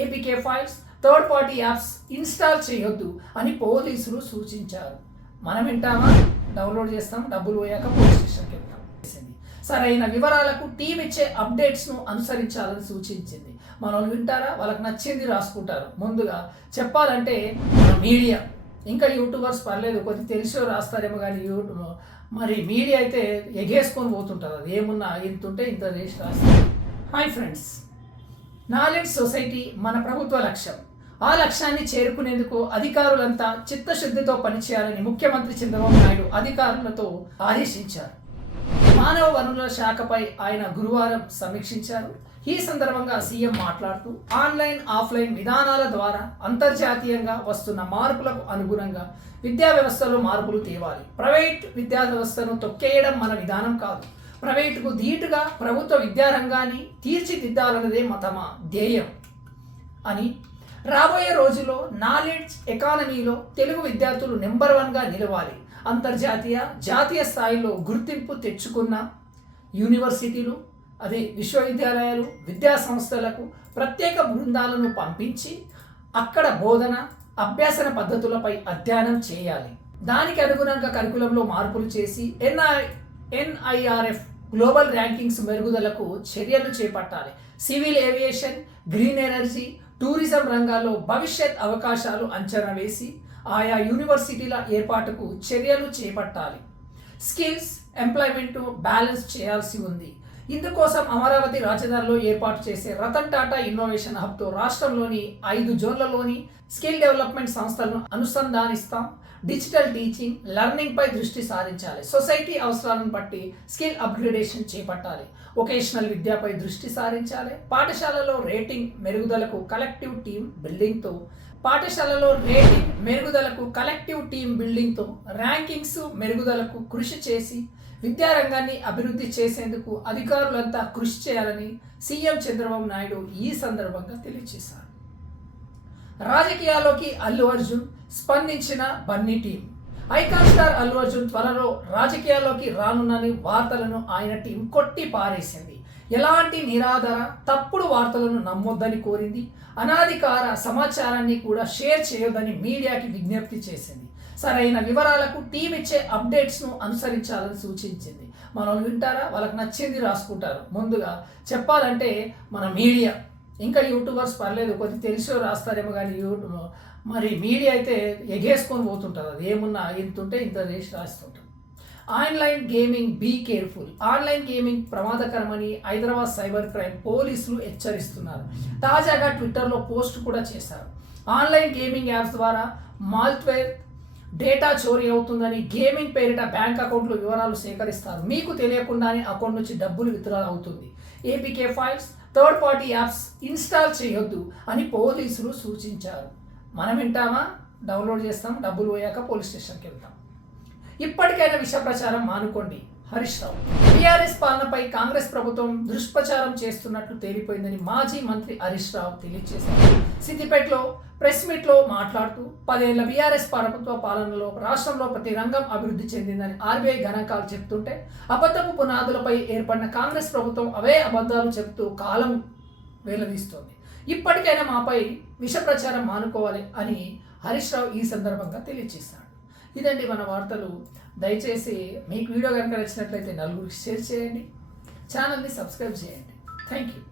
APK files, third party apps install చేయొద్దు అని పోలీసులు సూచించారు. మనం వింటామా? డౌన్లోడ్ చేస్తాం, డబ్బులు పోయాక పోలీస్ స్టేషన్కి వెళ్తాం. సరైన వివరాలకు టీం ఇచ్చే అప్డేట్స్ను అనుసరించాలని సూచించింది. మనం వింటారా? వాళ్ళకి నచ్చింది రాసుకుంటారు. ముందుగా చెప్పాలంటే మీడియా, ఇంకా యూట్యూబర్స్ పర్లేదు, కొద్ది తెలిసి రాస్తారేమో, కానీ మరి మీడియా అయితే ఎగేసుకొని పోతుంటుంది. అది ఏమున్నా ఇంతుంటే ఇంత చేసి రాస్తారు. హాయ్ ఫ్రెండ్స్, నాలెడ్జ్ సొసైటీ మన ప్రభుత్వ లక్ష్యం. ఆ లక్ష్యాన్ని చేరుకునేందుకు అధికారులంతా చిత్తశుద్ధితో పనిచేయాలని ముఖ్యమంత్రి చంద్రబాబు నాయుడు అధికారులతో ఆదేశించారు. మానవ వనరుల శాఖపై ఆయన గురువారం సమీక్షించారు. ఈ సందర్భంగా సీఎం మాట్లాడుతూ ఆన్లైన్, ఆఫ్లైన్ విధానాల ద్వారా అంతర్జాతీయంగా వస్తున్న మార్పులకు అనుగుణంగా విద్యా వ్యవస్థలో మార్పులు తేవాలి. ప్రైవేట్ విద్యా వ్యవస్థను తొక్కేయడం మన విధానం కాదు. ప్రైవేటుకు ధీటుగా ప్రభుత్వ విద్యారంగాన్ని తీర్చిదిద్దాలన్నదే తమ ధ్యేయం అని, రాబోయే రోజుల్లో నాలెడ్జ్ ఎకానమీలో తెలుగు విద్యార్థులు నెంబర్ 1గా నిలవాలి. అంతర్జాతీయ, జాతీయ స్థాయిలో గుర్తింపు తెచ్చుకున్న యూనివర్సిటీలు, అదే విశ్వవిద్యాలయాలు, విద్యా సంస్థలకు ప్రత్యేక బృందాలను పంపించి అక్కడ బోధన, అభ్యాసన పద్ధతులపై అధ్యయనం చేయాలి. దానికి అనుగుణంగా కరికులంలో మార్పులు చేసి ఎన్ఐఆర్ఎఫ్ గ్లోబల్ ర్యాంకింగ్స్ మెరుగుదలకు చర్యలు చేపట్టాలి. Civil aviation, green energy, tourism రంగాల్లో భవిష్యత్ అవకాశాలు అంచనా వేసి ఆయా యూనివర్సిటీల ఏర్పాటుకు చర్యలు చేపట్టాలి. స్కిల్స్, ఎంప్లాయ్మెంట్ బ్యాలెన్స్ చేయాల్సి ఉంది. ఇందుకోసం అమరావతి రాజధానిలో ఏర్పాటు చేసే రతన్ టాటా ఇన్నోవేషన్ హబ్తో రాష్ట్రంలోని 5 జోన్లలోని స్కిల్ డెవలప్మెంట్ సంస్థలను అనుసంధానిస్తాం. డిజిటల్ టీచింగ్, లెర్నింగ్ పై దృష్టి సారించాలి. సొసైటీ అవసరాలను బట్టి స్కిల్ అప్గ్రేడేషన్ చేపట్టాలి. వొకేషనల్ విద్యపై దృష్టి సారించాలి. పాఠశాలలో రేటింగ్ మెరుగుదలకు కలెక్టివ్ టీం బిల్డింగ్తో ర్యాంకింగ్స్ మెరుగుదలకు కృషి చేసి విద్యారంగాన్ని అభివృద్ధి చేసేందుకు అధికారులంతా కృషి చేయాలని సీఎం చంద్రబాబు నాయుడు ఈ సందర్భంగా తెలియజేశారు. రాజకీయాల్లోకి అల్లు అర్జున్ స్పందించిన Bunny team. Icon star Allu Arjun త్వరలో రాజకీయాల్లోకి రానున్నని వార్తలను ఆయన టీం కొట్టి పారేసింది. ఎలాంటి నిరాధార తప్పుడు వార్తలను నమ్మొద్దని కోరింది. అనాధికార సమాచారాన్ని కూడా షేర్ చేయొద్దని మీడియాకి విజ్ఞప్తి చేసింది. సరైన వివరాలకు టీం ఇచ్చే అప్డేట్స్ను అనుసరించాలని సూచించింది. మనం వింటారా? వాళ్ళకి నచ్చింది రాసుకుంటారు. ముందుగా చెప్పాలంటే మీడియా, ఇంకా యూట్యూబర్స్ పర్లేదు, కొద్ది తెలిసి రాస్తారేమో, కానీ మరి మీడియా అయితే ఎగేసుకొని పోతుంటుంది. అది ఏమున్నా ఇంతుంటే ఇంత చేసి రాస్తుంటారు. Online gaming, be careful. Online gaming ప్రమాదకరమని హైదరాబాద్ సైబర్ క్రైమ్ పోలీసులు హెచ్చరిస్తున్నారు. తాజాగా ట్విట్టర్లో పోస్ట్ కూడా చేశారు. ఆన్లైన్ గేమింగ్ యాప్స్ ద్వారా మాల్వేర్ డేటా చోరీ అవుతుందని, గేమింగ్ పేరిట బ్యాంక్ అకౌంట్లో వివరాలు సేకరిస్తారు. మీకు తెలియకుండానే అకౌంట్ నుంచి డబ్బులు విత్డ్రా అవుతుంది. APK files, third party apps install చేయొద్దు అని పోలీసులు సూచించారు. మనం వింటామా? డౌన్లోడ్ చేస్తాం, డబ్బులు పోయాక పోలీస్ స్టేషన్కి వెళ్తాం. ఇప్పటికైనా విష ప్రచారం మానుకోండి. హరీష్ రావు. టీఆర్ఎస్ పాలనపై కాంగ్రెస్ ప్రభుత్వం దుష్ప్రచారం చేస్తున్నట్లు తేలిపోయిందని మాజీ మంత్రి హరీష్ రావు తెలియజేశారు. సిద్దిపేటలో ప్రెస్ మీట్లో మాట్లాడుతూ 10 ఏళ్ల బీఆర్ఎస్ ప్రభుత్వ పాలనలో రాష్ట్రంలో ప్రతి రంగం అభివృద్ధి చెందిందని ఆర్బీఐ గణాంకాలు చెప్తుంటే అబద్ధపు పునాదులపై ఏర్పడిన కాంగ్రెస్ ప్రభుత్వం అవే అబద్ధాలు చెబుతూ కాలం వేలదీస్తోంది. ఇప్పటికైనా మాపై విష ప్రచారం మానుకోవాలి అని హరీష్ రావు ఈ సందర్భంగా తెలియజేశారు. ఇదండి మన వార్తలు. దయచేసి మీకు వీడియో కనుక నచ్చినట్లయితే నలుగురికి షేర్ చేయండి, ఛానల్ని సబ్స్క్రైబ్ చేయండి. Thank you.